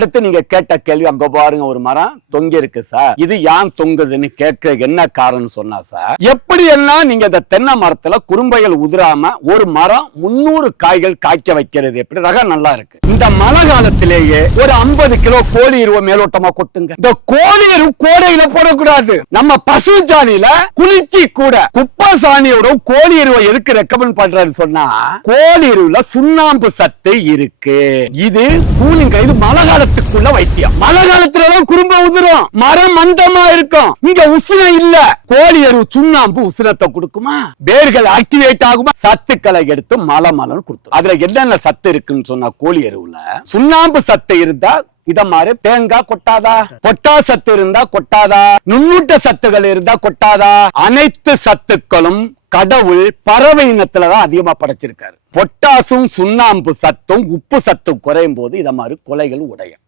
அடுத்து நீங்க கேட்ட கேள்வி அங்க பாருங்க ஒரு மரம் தொங்கி இருக்கு சார். இது ஏன் தொங்குதுன்னு கேட்க என்ன காரணம் சொன்னா சார்? எப்படி எல்லாம் நீங்க இந்த தென்னை மரத்துல குறும்பைகள் உதிராம ஒரு மரம் முன்னூறு காய்கள் காய்க்க வைக்கிறது? எப்படி? ரகம் நல்லா இருக்கு. இந்த மழை காலத்திலேயே ஒரு 50 கிலோ கோழி இருவ மேலோட்டமா கொட்டுங்க. இந்த கோழி எருவு கோடையில போடக்கூடாது. நம்ம பசு சாணியில குளிர்ச்சி கூட குப்பை சாணியோட கோழி எருவை எதுக்கு ரெக்கமெண்ட் பண்றாரு சொன்னா கோழி இருவுல சுண்ணாம்பு சத்து இருக்கு. இது கூலிங்க இது மழை காலத்துக்குள்ள வைத்தியம். மழை காலத்துலதான் குறும்ப உதிரும். மரம் மந்தமா இருக்கும். இங்க உசுரம் இல்ல. கோழி எருவு சுண்ணாம்பு உசுரத்தை கொடுக்குமா? வேர்கள் ஆக்டிவேட் ஆகுமா? சத்துக்களை எடுத்து மலை மலம் கொடுத்தோம் அதுல என்னென்ன சத்து இருக்குன்னு சொன்னா கோழி எருவுல சுண்ணாம்பு சத்து இருந்தா இத மாதிரி தேங்காய் கொட்டாதா? கொட்டா சத்து இருந்தா கொட்டாதா? நுண்ணூட்ட சத்துகள் இருந்தா கொட்டாதா? அனைத்து சத்துக்களும் கடவுள் பறவை இனத்துலதான் அதிகமா படைச்சிருக்காரு. பொட்டாசும் சுண்ணாம்பு சத்தும் உப்பு சத்தும் குறையும் போது இத மாதிரி கொலைகள் உடையும்